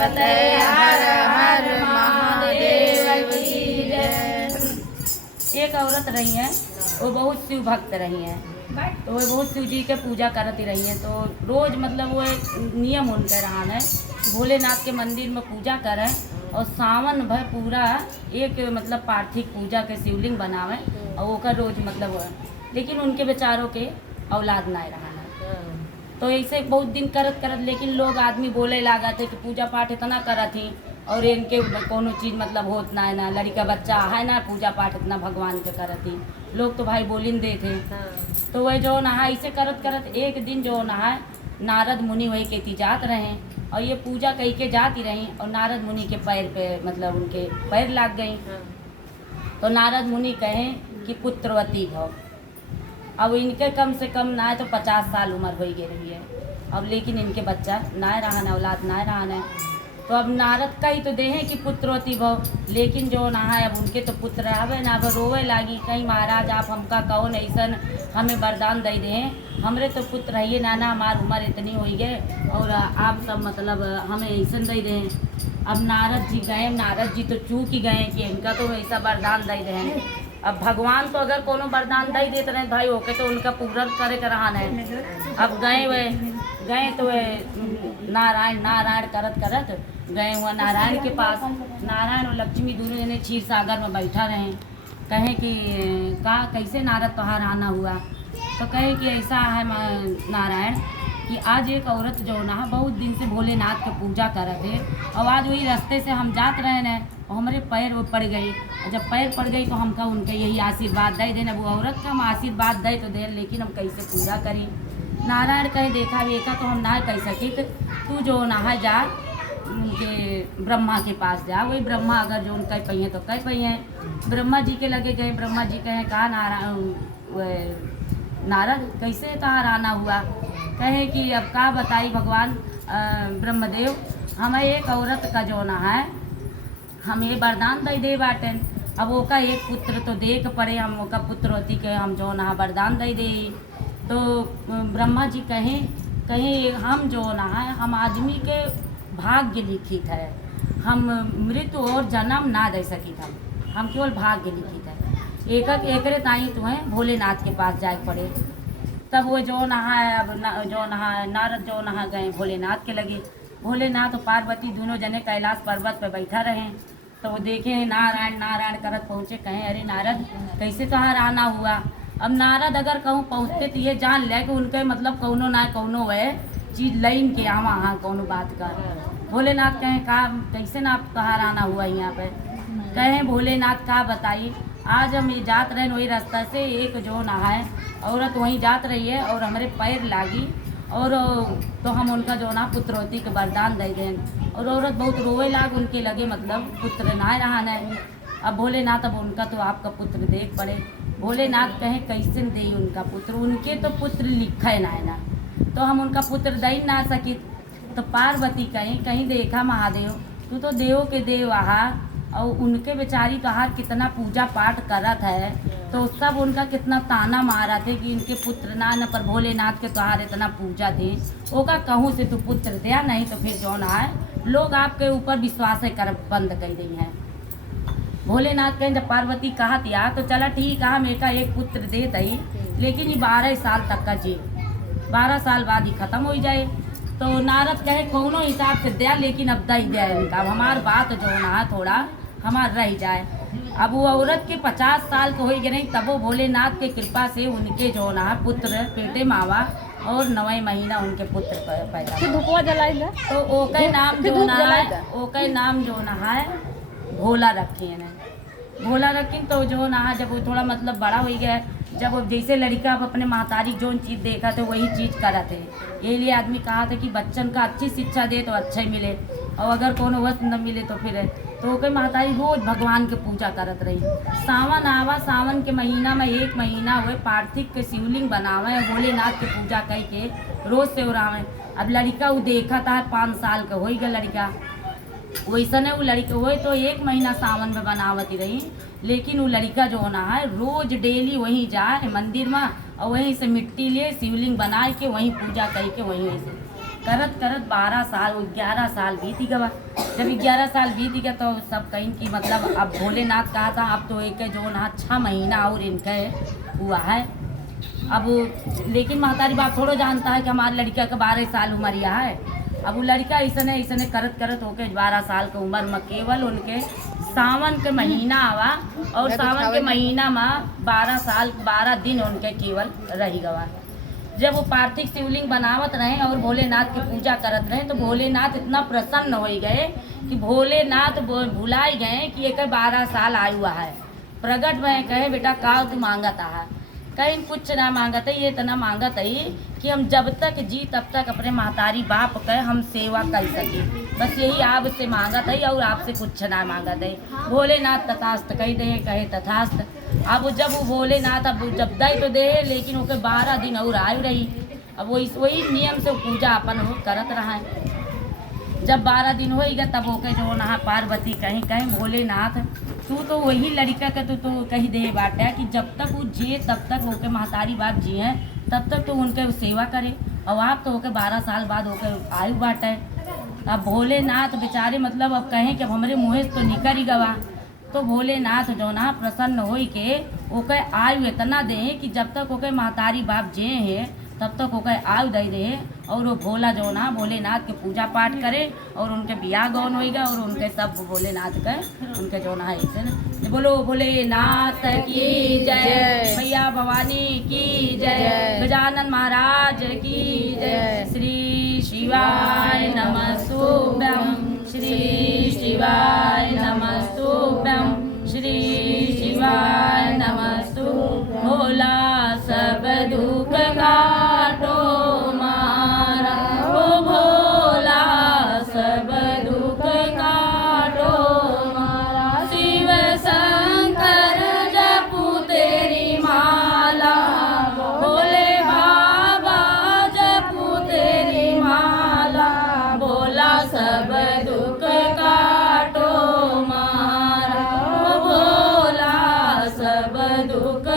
बताए हर हर महादेव की जय। एक औरत रही है, वो बहुत शिव भक्त रही है, तो वो बहुत शिव जी के पूजा करती रही है। तो रोज मतलब वो एक नियम उनके रहा है, भोलेनाथ के मंदिर में पूजा करें और सावन भर पूरा एक मतलब पार्थिव पूजा के शिवलिंग बनावे और वो का रोज मतलब लेकिन उनके बेचारों के औलाद ना रहा है। तो ऐसे बहुत दिन करत करत लेकिन लोग आदमी बोले लगा थे कि पूजा पाठ इतना करत ही और इनके कोनो चीज़ मतलब होत ना है, ना लड़का बच्चा है ना पूजा पाठ इतना भगवान के करत ही लोग तो भाई बोलिन दे थे। तो वह जो नहा ऐसे करत करत एक दिन जो नहा नारद मुनि वही कहती जात रहे और ये पूजा कही के जाती रही और नारद मुनि के पैर पे मतलब उनके पैर लाग गई। तो नारद मुनि कहें कि पुत्रवती भव। अब इनके कम से कम ना तो 50 साल उम्र हो गई रही है अब, लेकिन इनके बच्चा ना रहा न औलाद ना रहा न। तो अब नारद का ही तो देहें कि पुत्रवती भव, लेकिन जो ना है अब उनके तो पुत्र आवे ना। अब रोवे लागी कहीं महाराज आप हमका कहो ऐसन हमें वरदान दे दें, हमरे तो पुत्र है ना ना हमार उम्र इतनी हो गए और आप सब मतलब हमें ऐसन दे दें। अब नारद जी गए, नारद जी तो चूक ही गए कि इनका तो ऐसा वरदान दे दें। अब भगवान तो अगर कोनो वरदान दे देते रहे भाई होके तो उनका पूरा करे का रहा है। अब गए तो वे नारायण नारायण करत करत गए हुआ नारायण के पास। नारायण और लक्ष्मी दोनों जने क्षीर सागर में बैठा रहे। कहें कि का कैसे नारद तोहार आना हुआ? तो कहे कि ऐसा है नारायण कि आज एक औरत जो ना बहुत दिन से भोलेनाथ की पूजा करत है और आज वही रास्ते से हम जात रहे न और हमारे पैर वो पड़ गई और जब पैर पड़ गई तो हमका उनके यही आशीर्वाद दे देना। वो औरत का हम आशीर्वाद दे तो दे, लेकिन हम कैसे पूजा करी? नारायण कहे देखा वेखा तो हम ना कह सकी, तू जो नहा जा उनके ब्रह्मा के पास जा, वही ब्रह्मा अगर जो उनका पहिए तो कह पहिए। ब्रह्मा जी के लगे गए, ब्रह्मा जी कहे कहा नारद कैसे तहार आना हुआ? कहे कि अब का बताई भगवान ब्रह्मदेव, हमें एक औरत का जो ना है हमें वरदान दे बाटन। अब ओका एक पुत्र तो देख पड़े, हम ओका पुत्रवती के हम जो ना वरदान दे। तो ब्रह्मा जी कहें हम जो ना है हम आदमी के भाग्य लिखित है, हम मृत्यु और जन्म ना दे सकी था, हम केवल भाग्य लिखित है। एकरे ताई तुम्हें भोलेनाथ के पास जाए पड़े। तब वो जो नहा अब जो नहा नारद जो नहा गए भोलेनाथ के लगे। भोलेनाथ और पार्वती दोनों जने कैलाश पर्वत पर बैठा रहे। तो वो देखे नारायण नारायण करत पहुँचे। कहें अरे नारद कैसे तोहार आना हुआ? अब नारद अगर कहूँ पहुँचते तो ये जान ले कि उनके मतलब कौनो ना कौनो है चीज़ लाइन के आवा हाँ कौनो बात का। भोलेनाथ कहें का कैसे ना तोहार आना हुआ यहाँ पे? कहें भोलेनाथ का बताई, आज हम ये जात रहे वही रास्ता से एक जो नहाए औरत वहीं जात रही है और हमारे पैर लागी और तो हम उनका जो ना पुत्रवती के वरदान दे दें। और औरत बहुत रोए लाग, उनके लगे मतलब पुत्र ना रहा न। अब भोलेनाथ अब उनका तो आपका पुत्र देख पड़े। भोलेनाथ कहें कैसे दे उनका पुत्र, उनके तो पुत्र लिखे ना है ना, तो हम उनका पुत्र दे ना सकी। तो पार्वती कहीं देखा महादेव तू तो देवों के देव आहा और उनके बेचारी तोहार कितना पूजा पाठ करत है, तो सब उनका कितना ताना मारा थे कि इनके पुत्र ना न, पर भोलेनाथ के तोहार इतना पूजा थे ओका कहूँ से तू पुत्र दिया, नहीं तो फिर जो ना है लोग आपके ऊपर विश्वास कर बंद कर दी हैं। भोलेनाथ कहें जब पार्वती कहा दिया तो चला ठीक है हम एक पुत्र दे दई, लेकिन ये 12 साल तक का जी 12 साल बाद ही खत्म हो जाए। तो नारद कहे कौनो हिसाब से दिया, लेकिन अब दई दिया इनका, अब हमार बात जो ना है थोड़ा हमार रह जाए। अब वो औरत के 50 साल को हो गए तब वो भोलेनाथ के कृपा से उनके जो ना पुत्र पेटे मावा और 9वें महीना उनके पुत्र पैदा। तो ओके नाम जो ना है ओके नाम जो ना है भोला रखे हैं। भोला रखी तो जो ना जब वो थोड़ा मतलब बड़ा हो गया, जब वो जैसे लड़का अब अपने महतारी जो चीज़ देखा थे वही चीज़ करा थे। ये लिए आदमी कहा था कि बच्चन का अच्छी शिक्षा दे तो अच्छा ही मिले और अगर कोनो वस्तु न मिले तो फिर तो कई महतारी रोज भगवान के पूजा करत रही। सावन आवा, सावन के महीना में 1 महीना हुए पार्थिव के शिवलिंग बनावे भोलेनाथ के पूजा कई के रोज से उड़ावे। अब लड़का वो देखा था 5 साल का हो गया लड़का, वैसा ने वो लड़का हुए तो 1 महीना सावन में बनावती रही, लेकिन वो लड़का जो होना है रोज डेली वहीं जाए मंदिर में और वहीं से मिट्टी ले शिवलिंग बना के वहीं पूजा करके वहीं से करत करत 12 साल 11 साल बीती गवा। जब 11 साल बीती गया तो सब कहीं की मतलब अब भोलेनाथ कहा था अब तो एक जो ना 6 महीना और इनके हुआ है। अब लेकिन महतारी बाप थोड़ा जानता है कि हमारे लड़का का 12 साल उम्र है। अब वो लड़का ऐसने करत करत होके 12 साल की उम्र में केवल उनके सावन के महीना आवा और सावन के महीना में 12 साल 12 दिन उनके केवल रही गवा। जब वो पार्थिव शिवलिंग बनावत रहे और भोलेनाथ की पूजा करत रहे तो भोलेनाथ इतना प्रसन्न हो गए कि भोलेनाथ भुलाई गए कि एक 12 साल आयु है। प्रगट में कहे बेटा का तू मांगता है, कहीं कुछ ना मांगत है, ये इतना मांगत है कि हम जब तक जी तब तक अपने महतारी बाप के हम सेवा कर सके, बस यही आपसे मांगत है और आपसे कुछ ना मांगत है। भोलेनाथ तथास्त कही दे, कहे तथास्त। अब जब वो भोलेनाथ अब जब दे तो दे लेकिन ओके 12 दिन और आयु रही। अब वही नियम से पूजा अपन वो करत रहा है। जब 12 दिन हो गया तब ओके जो नहा पार्वती कहीं कहीं भोलेनाथ तू तो वही लड़का के तो कही दे बाटा कि जब तक वो जिए तब तक ओके महतारी बाप जिए तब तक तो उनके सेवा करे और आप तो ओके 12 साल बाद ओके आयु बाटे। अब भोलेनाथ बेचारे मतलब अब कहें कि अब हमारे मुँह से तो निकल ही गवा। तो भोलेनाथ जो ना प्रसन्न हो के ओके आयु इतना दे कि जब तक ओके महतारी बाप जे हैं तब तक ओके आयु दे दे और वो भोला जो ना भोलेनाथ के पूजा पाठ करे और उनके बियाह गौन होगा और उनके सब भोलेनाथ के उनके जो ना ऐसे न बोलो भोलेनाथ की जय, मैया भवानी की जय, गजानन महाराज की जय। श्री शिवाय नमस्तुभ्यं, श्री शिवाय नमस्तुभ्यं, श्री शिवाय नमस्तु। भोला सब दुख काटो मारा, ओ भोला सब दुख काटो मारा। शिव शंकर जपू तेरी माला, भोले बाबा जपू तेरी माला। भोला सब दुख काटो मारा, ओ भोला सब दुख